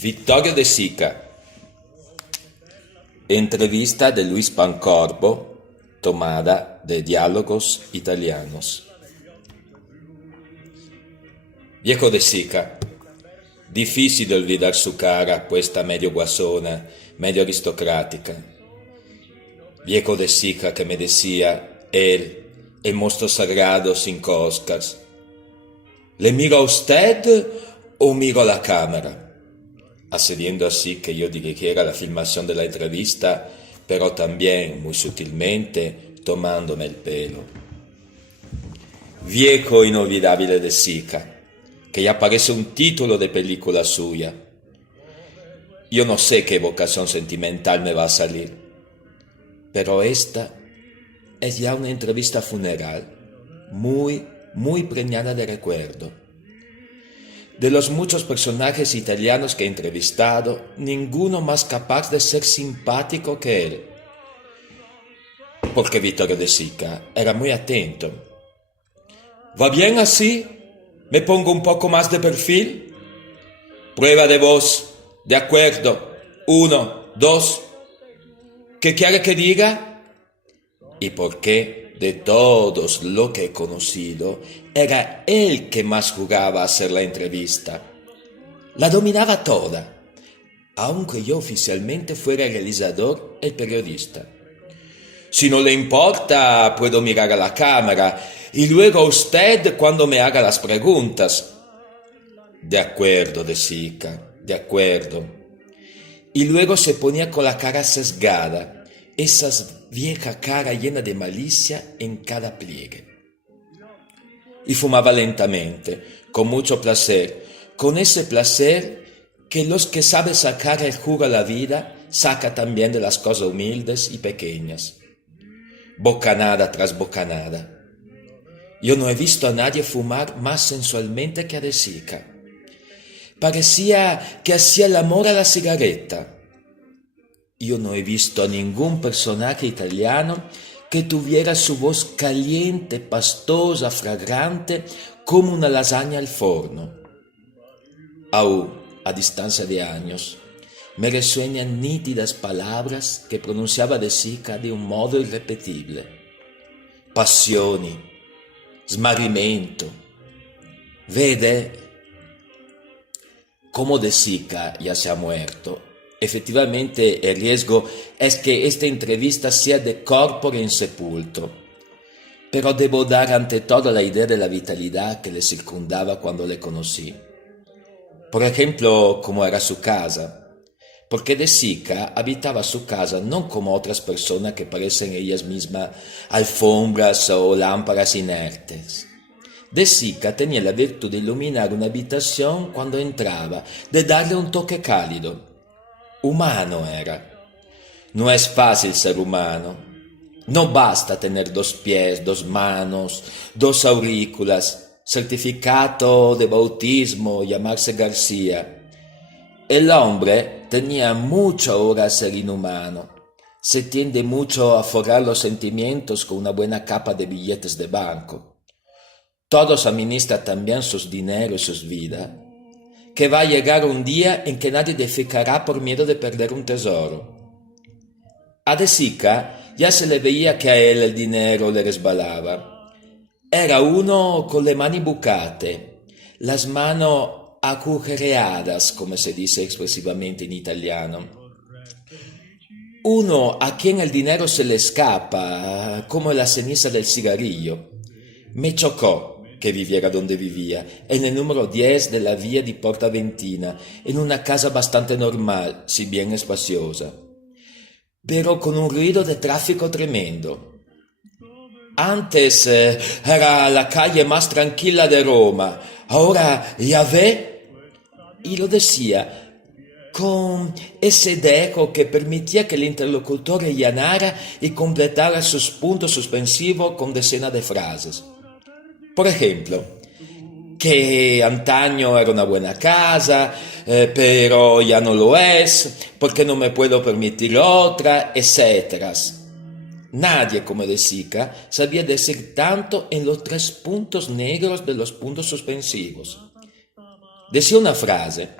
Vittorio De Sica. Entrevista de Luis Pancorbo, tomada de Diálogos Italianos. Viejo De Sica, difícil de olvidar su cara puesta medio guasona, medio aristocrática. Viejo De Sica que me decía, él, el monstruo sagrado sin coscas. ¿Le miro a usted o miro a la cámara? Accediendo así que yo dirigiera la filmación de la entrevista, pero también, muy sutilmente, tomándome el pelo. Viejo inolvidable De Sica, que ya parece un título de película suya. Yo no sé qué vocación sentimental me va a salir, pero esta es ya una entrevista funeral, muy preñada de recuerdo. De los muchos personajes italianos que he entrevistado, ninguno más capaz de ser simpático que él. Porque Vittorio De Sica era muy atento. ¿Va bien así? ¿Me pongo un poco más de perfil? Prueba de voz. De acuerdo. 1, 2. ¿Qué quiere que diga? ¿Y por qué? De todos lo que he conocido, era él que más jugaba a hacer la entrevista. La dominaba toda, aunque yo oficialmente fuera el realizador, el periodista. Si no le importa, puedo mirar a la cámara y luego a usted cuando me haga las preguntas. De acuerdo, De Sica, de acuerdo. Y luego se ponía con la cara sesgada, esa vieja cara llena de malicia en cada pliegue. Y fumaba lentamente, con mucho placer, con ese placer que los que saben sacar el jugo a la vida, saca también de las cosas humildes y pequeñas. Bocanada tras bocanada. Yo no he visto a nadie fumar más sensualmente que a De Sica. Parecía que hacía el amor a la cigarreta. Yo no he visto a ningún personaje italiano que tuviera su voz caliente, pastosa, fragrante, como una lasaña al forno. Aún, a distancia de años, me resuenan nítidas palabras que pronunciaba De Sica de un modo irrepetible. Passioni, smarrimento. Vede, como De Sica ya se ha muerto, efectivamente el riesgo es que esta entrevista sea de corpore insepulto, pero debo dar ante todo la idea de la vitalidad que le circundaba cuando le conocí. Por ejemplo, cómo era su casa, porque De Sica habitaba su casa no como otras personas que parecen ellas mismas alfombras o lámparas inertes. De Sica tenía la virtud de iluminar una habitación cuando entraba, de darle un toque cálido. Humano era. No es fácil ser humano. No basta tener 2 pies, 2 manos, 2 aurículas, certificado de bautismo, llamarse García. El hombre tenía mucho ahora a ser inhumano. Se tiende mucho a forrar los sentimientos con una buena capa de billetes de banco. Todos administran también sus dineros y sus vidas, que va a llegar un día en que nadie defecará por miedo de perder un tesoro. A De Sica ya se le veía que a él el dinero le resbalaba. Era uno con le mani bucate, las manos agujereadas, como se dice expresivamente en italiano. Uno a quien el dinero se le escapa, como la ceniza del cigarrillo. Me chocó que viviera donde vivía, en el número 10 de la vía di Portaventina, en una casa bastante normal, si bien espaciosa, pero con un ruido de tráfico tremendo. Antes era la calle más tranquila de Roma, ahora ya ve, y lo decía con ese dejo que permitía que el interlocutor llenara y completara sus puntos suspensivos con decenas de frases. Por ejemplo, que antaño era una buena casa, pero ya no lo es, porque no me puedo permitir otra, etc. Nadie, como De Sica, sabía decir tanto en los 3 puntos negros de los puntos suspensivos. Decía una frase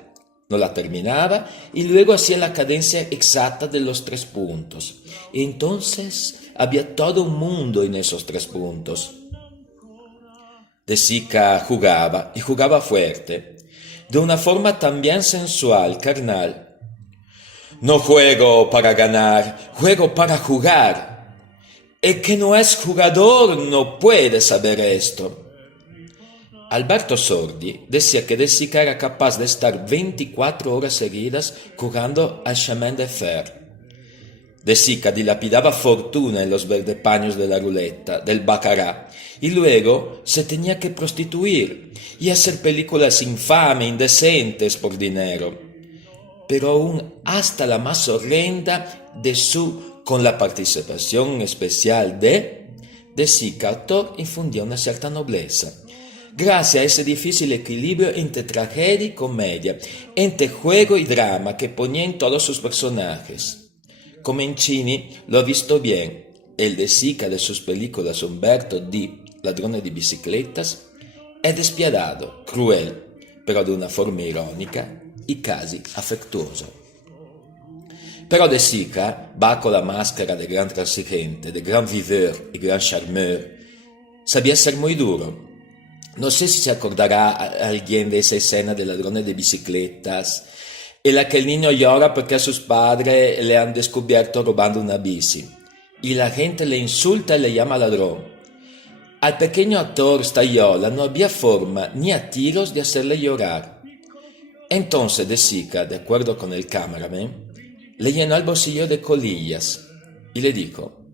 no la terminaba y luego hacía la cadencia exacta de los 3 puntos. Y entonces había todo un mundo en esos 3 puntos. De Sica jugaba, y jugaba fuerte, de una forma también sensual, carnal. No juego para ganar, juego para jugar. El que no es jugador no puede saber esto. Alberto Sordi decía que De Sica era capaz de estar 24 horas seguidas jugando al chemin de fer. De Sica dilapidaba fortuna en los verdepaños de la ruleta, del baccarat, y luego se tenía que prostituir y hacer películas infames, indecentes por dinero. Pero aún hasta la más horrenda con la participación especial De Sica, autor, infundía una cierta nobleza. Gracias a ese difícil equilibrio entre tragedia y comedia, entre juego y drama que ponía en todos sus personajes. Comencini lo ha visto bien. El De Sica de sus películas Umberto D. Ladrone di bicicletas è despiadato, cruel, però de una forma ironica y casi afectuosa. Pero De Sica, bajo la máscara de gran transigente, de gran viveur y gran charmeur, sabía ser muy duro. No sé si se acordará alguien de esa escena del ladrone de bicicletas, en la que el niño llora porque a sus padres le han descubierto robando una bici, y la gente le insulta y le llama ladrón. Al pequeño actor Staiola no había forma ni a tiros de hacerle llorar. Entonces De Sica, de acuerdo con el cameraman, le llenó el bolsillo de colillas y le dijo: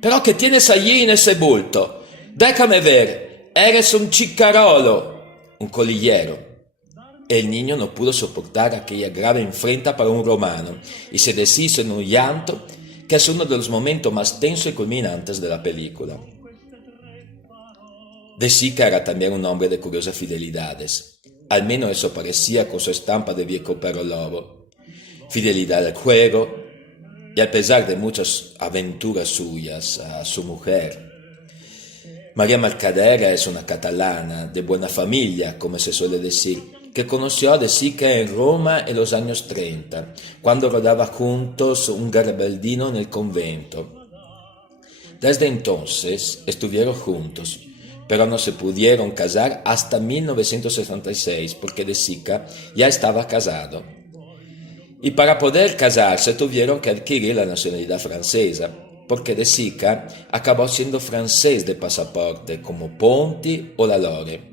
«¿Pero qué tienes allí en ese bulto? Déjame ver, eres un chicarolo», un colillero. El niño no pudo soportar aquella grave enfrenta para un romano y se deshizo en un llanto que es uno de los momentos más tensos y culminantes de la película. De Sica era también un hombre de curiosas fidelidades, al menos eso parecía con su estampa de viejo perro lobo. Fidelidad al juego y a pesar de muchas aventuras suyas a su mujer. María Mercader es una catalana de buena familia, como se suele decir, que conoció a De Sica en Roma en los años 30, cuando rodaba juntos un Garibaldino en el convento. Desde entonces estuvieron juntos, pero no se pudieron casar hasta 1966, porque De Sica ya estaba casado. Y para poder casarse tuvieron que adquirir la nacionalidad francesa, porque De Sica acabó siendo francés de pasaporte, como Ponti o Lalore.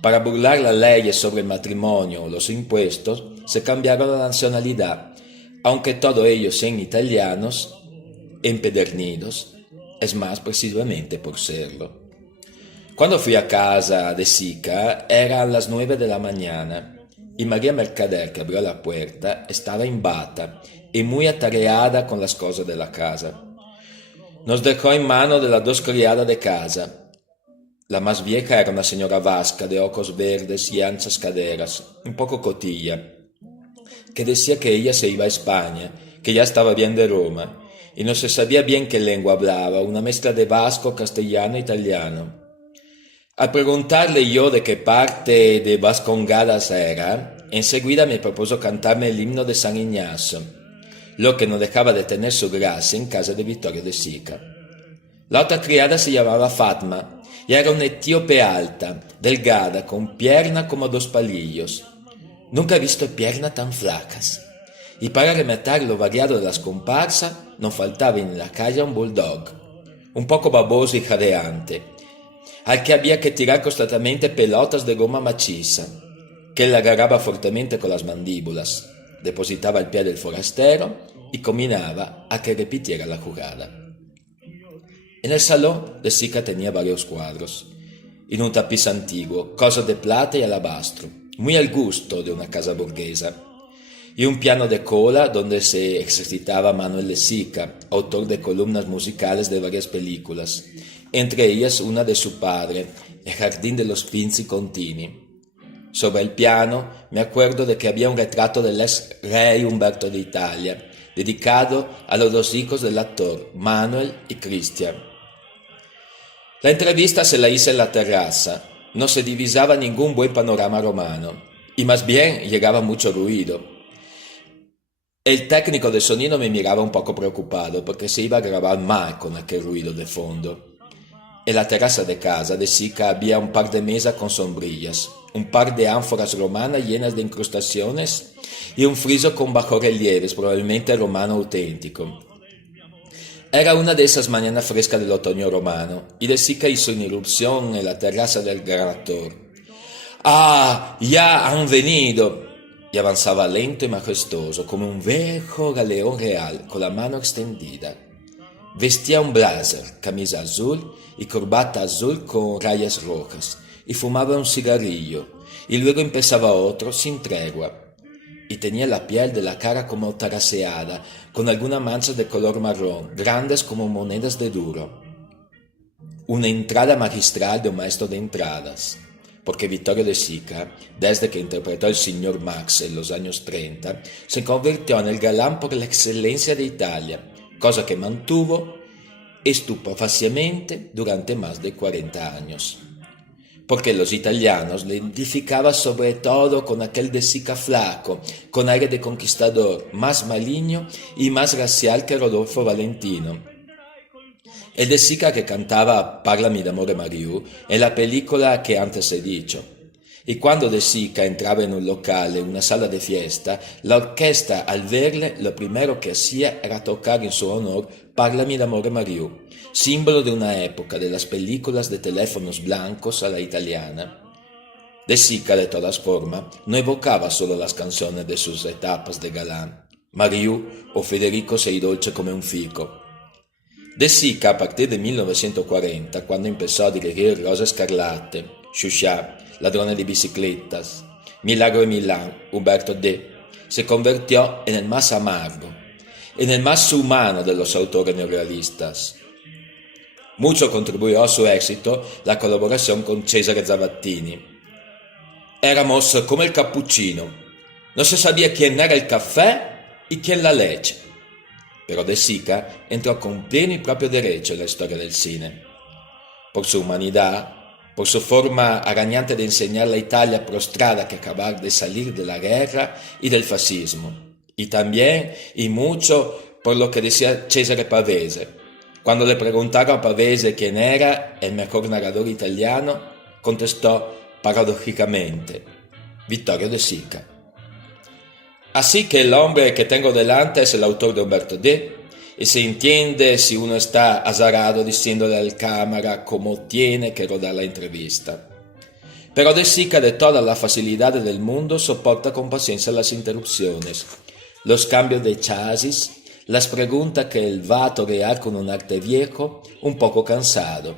Para burlar las leyes sobre el matrimonio o los impuestos, se cambiaron la nacionalidad, aunque todos ellos sean italianos, empedernidos, es más precisamente por serlo. Cuando fui a casa de Sica eran las 9 de la mañana y María Mercader, que abrió la puerta, estaba en bata y muy atareada con las cosas de la casa. Nos dejó en mano de las 2 criadas de casa. La más vieja era una señora vasca de ojos verdes y anchas caderas, un poco cotilla, que decía que ella se iba a España, que ya estaba bien de Roma, y no se sabía bien qué lengua hablaba, una mezcla de vasco, castellano e italiano. Al preguntarle yo de qué parte de Vascongadas era, enseguida me propuso cantarme el himno de San Ignacio, lo que no dejaba de tener su gracia en casa de Vittorio De Sica. La otra criada se llamaba Fatma, y era una etíope alta, delgada, con piernas como 2 palillos. Nunca he visto piernas tan flacas. Y para rematar lo variado de las comparsas, no faltaba en la calle un bulldog, un poco baboso y jadeante, al que había que tirar constantemente pelotas de goma maciza, que él agarraba fuertemente con las mandíbulas, depositaba al pie del forastero y combinaba a que repitiera la jugada. En el salón De Sica tenía varios cuadros, en un tapiz antiguo, cosas de plata y alabastro, muy al gusto de una casa burguesa, y un piano de cola donde se ejercitaba Manuel De Sica, autor de columnas musicales de varias películas, entre ellas una de su padre, El Jardín de los Finzi Contini. Sobre el piano me acuerdo de que había un retrato del ex rey Umberto de Italia, dedicado a los 2 hijos del actor, Manuel y Christian. La entrevista se la hice en la terraza, no se divisaba ningún buen panorama romano, y más bien llegaba mucho ruido. El técnico de sonido me miraba un poco preocupado porque se iba a grabar mal con aquel ruido de fondo. En la terraza de casa de Sica había un par de mesas con sombrillas, un par de ánforas romanas llenas de incrustaciones y un friso con bajorrelieves, probablemente romano auténtico. Era una de esas mañanas frescas del otoño romano y de Sica hizo una irrupción en la terraza del gran actor. ¡Ah! ¡Ya han venido! Y avanzaba lento y majestuoso, como un viejo galeón real, con la mano extendida. Vestía un blazer, camisa azul y corbata azul con rayas rojas, y fumaba un cigarrillo, y luego empezaba otro sin tregua. Y tenía la piel de la cara como taraseada, con algunas manchas de color marrón, grandes como monedas de duro. Una entrada magistral de un maestro de entradas, porque Vittorio De Sica, desde que interpretó al señor Max en los años 30, se convirtió en el galán por la excelencia de Italia, cosa que mantuvo estupefacientemente durante más de 40 años. Porque los italianos le identificaban sobre todo con aquel De Sica flaco, con aire de conquistador, más maligno y más racial que Rodolfo Valentino. El De Sica que cantaba Parlami d'amore Mariù en la película que antes he dicho. Y cuando De Sica entraba en un local, en una sala de fiesta, la orquesta al verle lo primero que hacía era tocar en su honor Parlami d'amore Mariù, símbolo de una época de las películas de teléfonos blancos a la italiana. De Sica, de todas formas, no evocaba solo las canciones de sus etapas de galán, Mariù o Federico sei dolce come un fico. De Sica, a partir de 1940, cuando empezó a dirigir Rosa Escarlate, Xuxa, Ladrone de bicicletas, Milagro de Milán, Umberto D., se convirtió en el más amargo, en el más humano de los autores neorealistas. Mucho contribuyó a su éxito la colaboración con Cesare Zavattini. Éramos como el cappuccino, no se sabía quién era el café y quién la leche. Pero De Sica entró con pleno y propio derecho en la historia del cine. Por su humanidad, por su forma arañante de enseñar la Italia prostrada que acababa de salir de la guerra y del fascismo. Y también, y mucho, por lo que decía Cesare Pavese. Cuando le preguntaron a Pavese quién era el mejor narrador italiano, contestó paradójicamente, Vittorio De Sica. Así que el hombre que tengo delante es el autor de Umberto D. Y se entiende si uno está azarado diciéndole al cámara cómo tiene que rodar la entrevista. Pero De Sica, de toda la facilidad del mundo, soporta con paciencia las interrupciones, los cambios de chasis, las preguntas que él va a torear con un arte viejo, un poco cansado.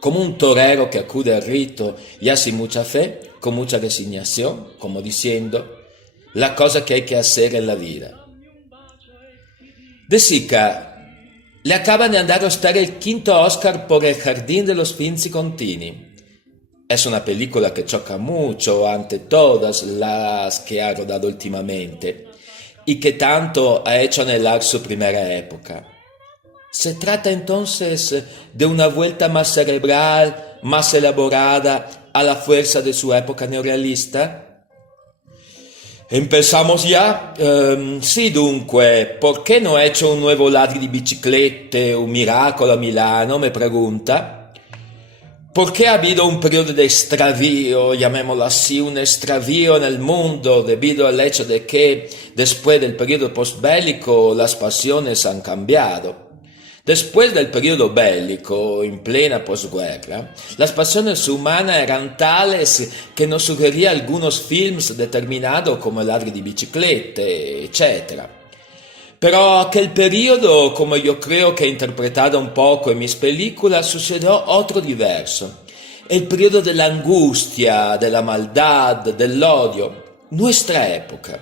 Como un torero que acude al rito ya sin mucha fe, con mucha resignación, como diciendo, la cosa que hay que hacer en la vida. De Sica le acaba de andar a estar el quinto Oscar por El jardín de los Finzi Contini. Es una película que choca mucho ante todas las que ha rodado últimamente y que tanto ha hecho anhelar su primera época. ¿Se trata entonces de una vuelta más cerebral, más elaborada a la fuerza de su época neorealista? ¿Empezamos ya? Sì, dunque, ¿por qué no he hecho un nuevo ladri di biciclette, un miracolo a Milano? Me pregunta. ¿Por qué ha habido un periodo de extravío, llamémoslo así, un extravío en el mundo debido al hecho de que después del periodo postbélico las pasiones han cambiado? Después del periodo bélico, en plena posguerra, las pasiones humanas eran tales que nos sugería algunos films determinados como El ladri di biciclette, etc. Pero aquel periodo, como yo creo que he interpretado un poco en mis películas, sucedió otro diverso. El periodo de la angustia, de la maldad, del odio, nuestra época.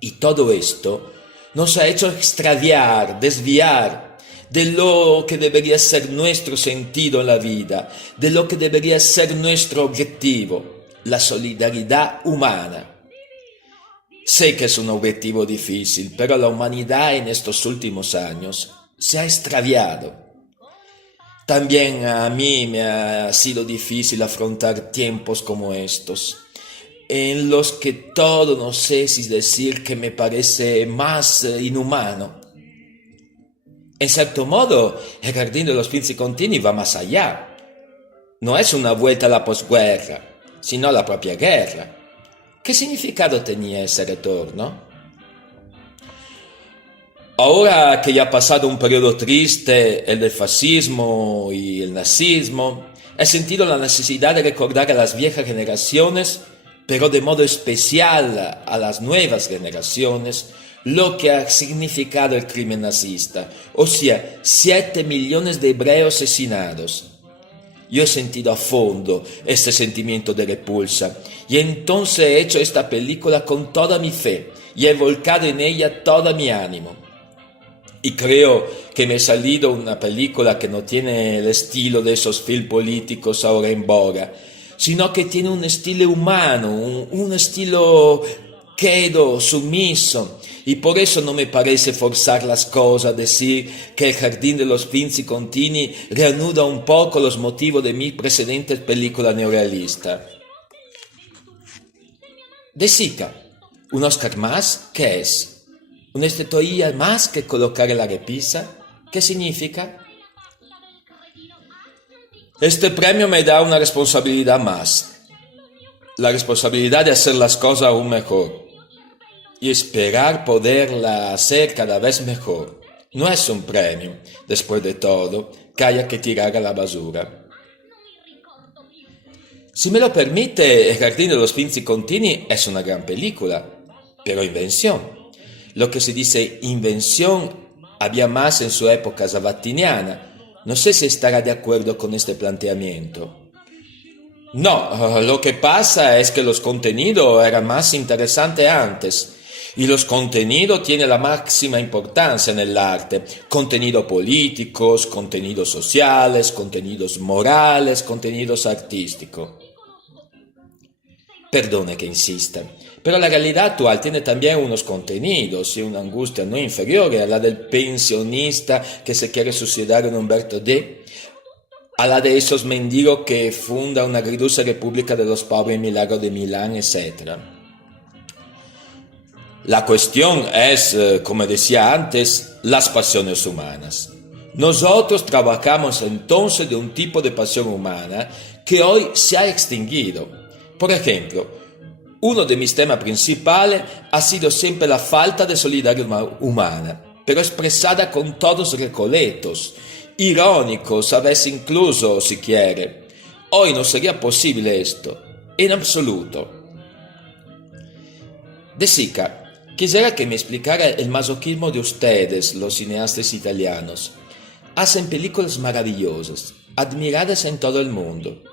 Y todo esto nos ha hecho extraviar, desviar de lo que debería ser nuestro sentido en la vida, de lo que debería ser nuestro objetivo, la solidaridad humana. Sé que es un objetivo difícil, pero la humanidad en estos últimos años se ha extraviado. También a mí me ha sido difícil afrontar tiempos como estos. en los que todo, no sé si decir que me parece más inhumano. En cierto modo, El Jardín de los Pinzicontini va más allá. No es una vuelta a la posguerra, sino a la propia guerra. ¿Qué significado tenía ese retorno? Ahora que ya ha pasado un periodo triste, el del fascismo y el nazismo, he sentido la necesidad de recordar a las viejas generaciones, pero de modo especial a las nuevas generaciones, lo que ha significado el crimen nazista, o sea, 7 millones de hebreos asesinados. Yo he sentido a fondo este sentimiento de repulsa y entonces he hecho esta película con toda mi fe y he volcado en ella todo mi ánimo. Y creo que me ha salido una película que no tiene el estilo de esos films políticos ahora en boga, sino que tiene un estilo humano, un estilo quedo, sumiso, y por eso no me parece forzar las cosas, decir que El Jardín de los Pinzicontini reanuda un poco los motivos de mi precedente película neorealista. De Sica, un Oscar más, ¿qué es? ¿Una estatuilla más que colocar en la repisa? ¿Qué significa? Este premio me da una responsabilidad más, la responsabilidad de hacer las cosas aún mejor y esperar poderla hacer cada vez mejor. No es un premio, después de todo, que haya que tirar a la basura. Si me lo permite, El Jardín de los Pinzicontini es una gran película, pero invención. Lo que se dice invención había más en su época sabatiniana. No sé si estará de acuerdo con este planteamiento. No, lo que pasa es que los contenidos eran más interesantes antes. Y los contenidos tienen la máxima importancia en el arte. Contenidos políticos, contenidos sociales, contenidos morales, contenidos artísticos. Perdone que insista, pero la realidad actual tiene también unos contenidos y una angustia no inferior a la del pensionista que se quiere suicidar en Umberto D., a la de esos mendigos que funda una agridulce república de los pobres en Milagro de Milán, etc. La cuestión es, como decía antes, las pasiones humanas. Nosotros trabajamos entonces de un tipo de pasión humana que hoy se ha extinguido. Por ejemplo, uno de mis temas principales ha sido siempre la falta de solidaridad humana, pero expresada con todos recoletos, irónicos, a veces incluso, si quiere. Hoy no sería posible esto, en absoluto. De Sica, quisiera que me explicara el masoquismo de ustedes, los cineastas italianos. Hacen películas maravillosas, admiradas en todo el mundo.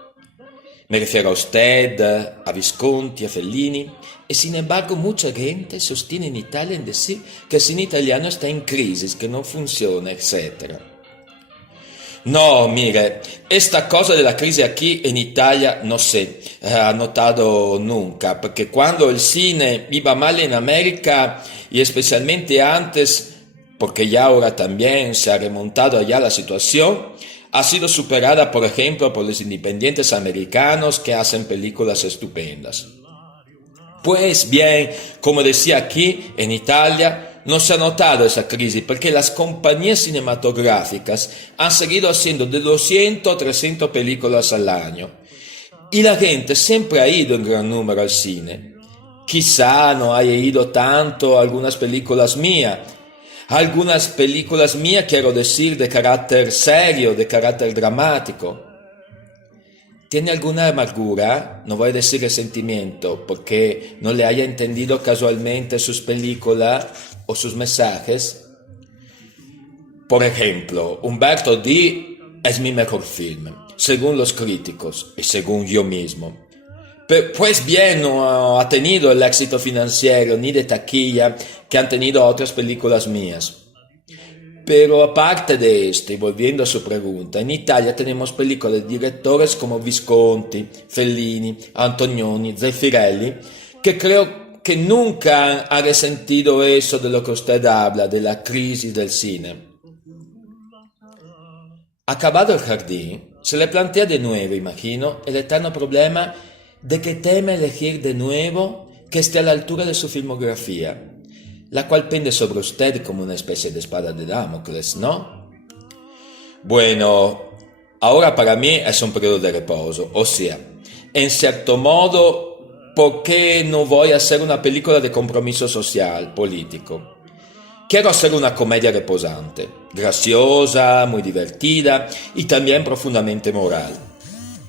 Me refiero a usted, a Visconti, a Fellini, y sin embargo mucha gente sostiene en Italia en decir que el cine italiano está en crisis, que no funciona, etc. No, mire, esta cosa de la crisis aquí en Italia no sé, ha notado nunca, porque cuando el cine iba mal en América, y especialmente antes, porque ya ahora también se ha remontado allá la situación, ha sido superada, por ejemplo, por los independientes americanos que hacen películas estupendas. Pues bien, como decía aquí, en Italia no se ha notado esa crisis porque las compañías cinematográficas han seguido haciendo de 200 a 300 películas al año. Y la gente siempre ha ido en gran número al cine. Quizá no haya ido tanto a algunas películas mías, quiero decir, de carácter serio, de carácter dramático. ¿Tiene alguna amargura? No voy a decir resentimiento, porque no le haya entendido casualmente sus películas o sus mensajes. Por ejemplo, Umberto D. es mi mejor film, según los críticos y según yo mismo. Pues bien, no ha tenido el éxito financiero ni de taquilla que han tenido otras películas mías. Pero aparte de esto, y volviendo a su pregunta, en Italia tenemos películas de directores como Visconti, Fellini, Antonioni, Zeffirelli, que creo que nunca han resentido eso de lo que usted habla, de la crisis del cine. Acabado El Jardín, se le plantea de nuevo, imagino, el eterno problema de que teme elegir de nuevo que esté a la altura de su filmografía, la cual pende sobre usted como una especie de espada de Damocles, ¿no? Bueno, ahora para mí es un periodo de reposo, o sea, en cierto modo, ¿por qué no voy a hacer una película de compromiso social, político? Quiero hacer una comedia reposante, graciosa, muy divertida y también profundamente moral.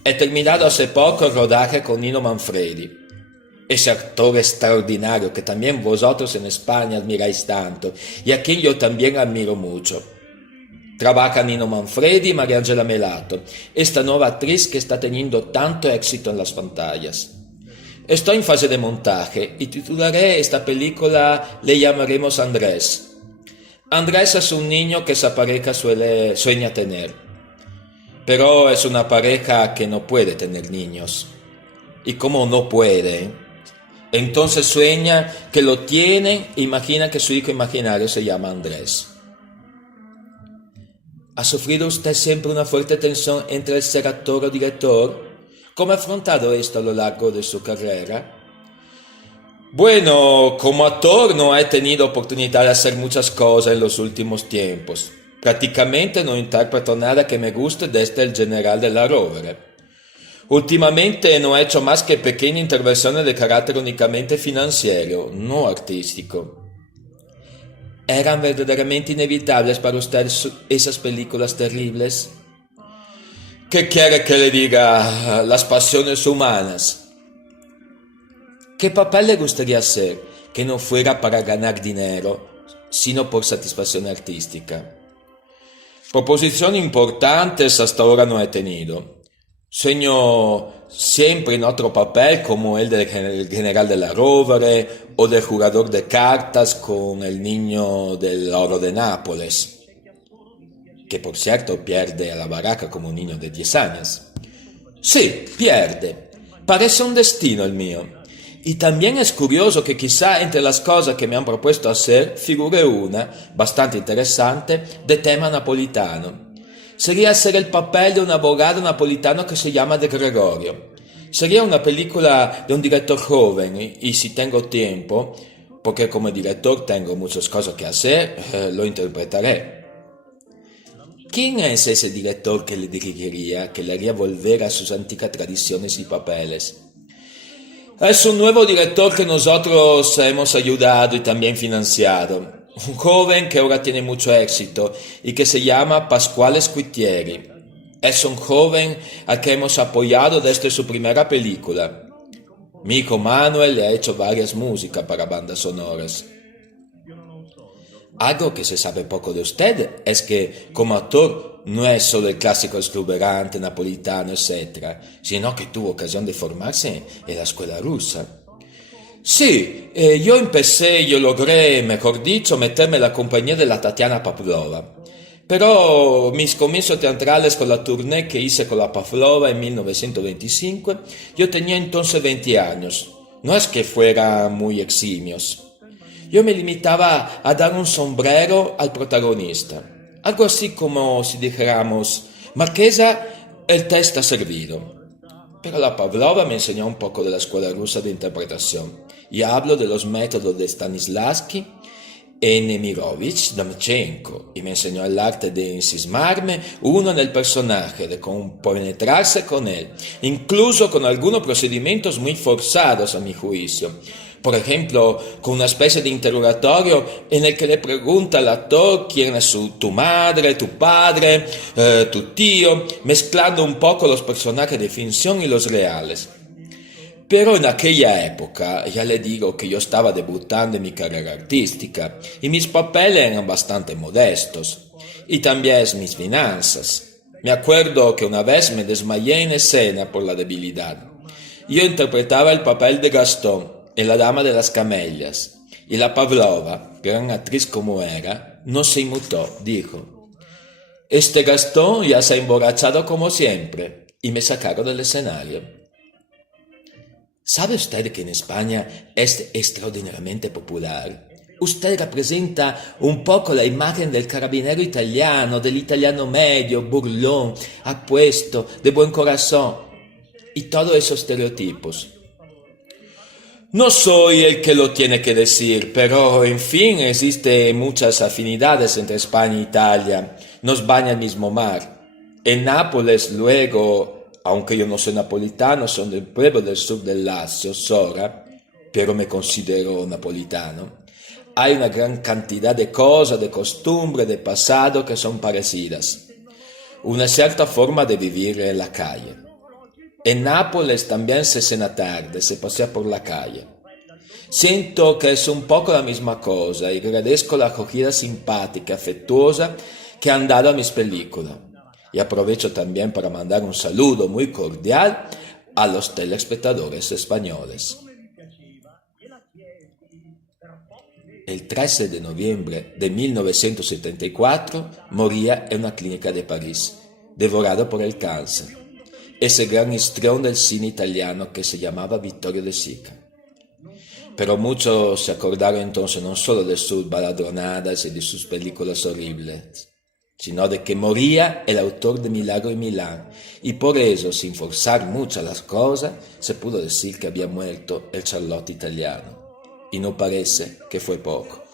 He terminado hace poco el rodaje con Nino Manfredi, ese actor extraordinario que también vosotros en España admiráis tanto y a quien yo también admiro mucho. Trabaja Nino Manfredi y Mariangela Melato, esta nueva actriz que está teniendo tanto éxito en las pantallas. Estoy en fase de montaje y titularé esta película, le llamaremos Andrés. Andrés es un niño que esa pareja sueña tener, pero es una pareja que no puede tener niños. Y como no puede, entonces sueña que lo tiene e imagina que su hijo imaginario se llama Andrés. ¿Ha sufrido usted siempre una fuerte tensión entre el ser actor o director? ¿Cómo ha afrontado esto a lo largo de su carrera? Bueno, como actor no he tenido oportunidad de hacer muchas cosas en los últimos tiempos. Prácticamente no interpreto nada que me guste desde El General de la Rovere. Últimamente no he hecho más que pequeñas intervenciones de carácter únicamente financiero, no artístico. ¿Eran verdaderamente inevitables para usted esas películas terribles? ¿Qué quiere que le diga? Las pasiones humanas. ¿Qué papel le gustaría hacer que no fuera para ganar dinero, sino por satisfacción artística? Proposiciones importantes hasta ahora no he tenido. Sueño siempre en otro papel como el del general de la Rovere o del jugador de cartas con el niño del oro de Nápoles, que por cierto pierde a la baraca como un niño de 10 años. Sí, pierde. Parece un destino el mío. Y también es curioso que quizá entre las cosas que me han propuesto hacer figure una, bastante interesante, de tema napolitano. Sería hacer el papel de un abogado napolitano que se llama De Gregorio. Sería una película de un director joven y si tengo tiempo, porque como director tengo muchas cosas que hacer, lo interpretaré. ¿Quién es ese director que le dirigiría, que le haría volver a sus antiguas tradiciones y papeles? Es un nuevo director que nosotros hemos ayudado y también financiado. Un joven que ahora tiene mucho éxito y que se llama Pasquale Squitieri. Es un joven al que hemos apoyado desde su primera película. Mi hijo Manuel le ha hecho varias músicas para bandas sonoras. Algo que se sabe poco de usted es que como actor no es solo el clásico exuberante napolitano, etc., sino que tuvo ocasión de formarse en la escuela rusa. Sí, yo logré, mejor dicho, meterme en la compañía de la Tatiana Pavlova. Pero mis comienzos teatrales con la tournée que hice con la Pavlova en 1925, yo tenía entonces 20 años. No es que fueran muy eximios. Yo me limitaba a dar un sombrero al protagonista. Algo así como si dijéramos, Marquesa, el té está servido. Pero la Pavlova me enseñó un poco de la escuela rusa de interpretación. Y hablo de los métodos de Stanislavski e Nemirovich Damchenko. Y me enseñó el arte de ensimismarme uno en el personaje, de compenetrarse con él, incluso con algunos procedimientos muy forzados a mi juicio. Por ejemplo, con una especie de interrogatorio en el que le pregunta al actor quién es tu madre, tu padre, tu tío, mezclando un poco los personajes de ficción y los reales. Pero en aquella época, ya le digo que yo estaba debutando en mi carrera artística y mis papeles eran bastante modestos. Y también mis finanzas. Me acuerdo que una vez me desmayé en escena por la debilidad. Yo interpretaba el papel de Gastón en La Dama de las Camellas, y la Pavlova, gran actriz como era, no se inmutó, dijo: este Gastón ya se ha emborrachado como siempre, y me sacaron del escenario. ¿Sabe usted que en España es extraordinariamente popular? Usted representa un poco la imagen del carabinero italiano, del italiano medio, burlón, apuesto, de buen corazón. y todos esos estereotipos. No soy el que lo tiene que decir, pero en fin existen muchas afinidades entre España e Italia, nos baña el mismo mar. En Nápoles luego, aunque yo no soy napolitano, soy del pueblo del sur del Lazio, Sora, pero me considero napolitano. Hay una gran cantidad de cosas, de costumbres, de pasado que son parecidas. Una cierta forma de vivir en la calle. En Nápoles también se cena tarde, se pasea por la calle. Siento que es un poco la misma cosa y agradezco la acogida simpática, afectuosa que han dado a mis películas. Y aprovecho también para mandar un saludo muy cordial a los telespectadores españoles. El 13 de noviembre de 1974 moría en una clínica de París, devorado por el cáncer. Ese gran histrión del cine italiano que se llamaba Vittorio De Sica. Pero muchos se acordaron entonces no solo de sus baladronadas y de sus películas horribles, sino de que moría el autor de Milagro en Milán, y por eso, sin forzar mucho las cosas, se pudo decir que había muerto el Charlotte italiano. Y no parece que fue poco.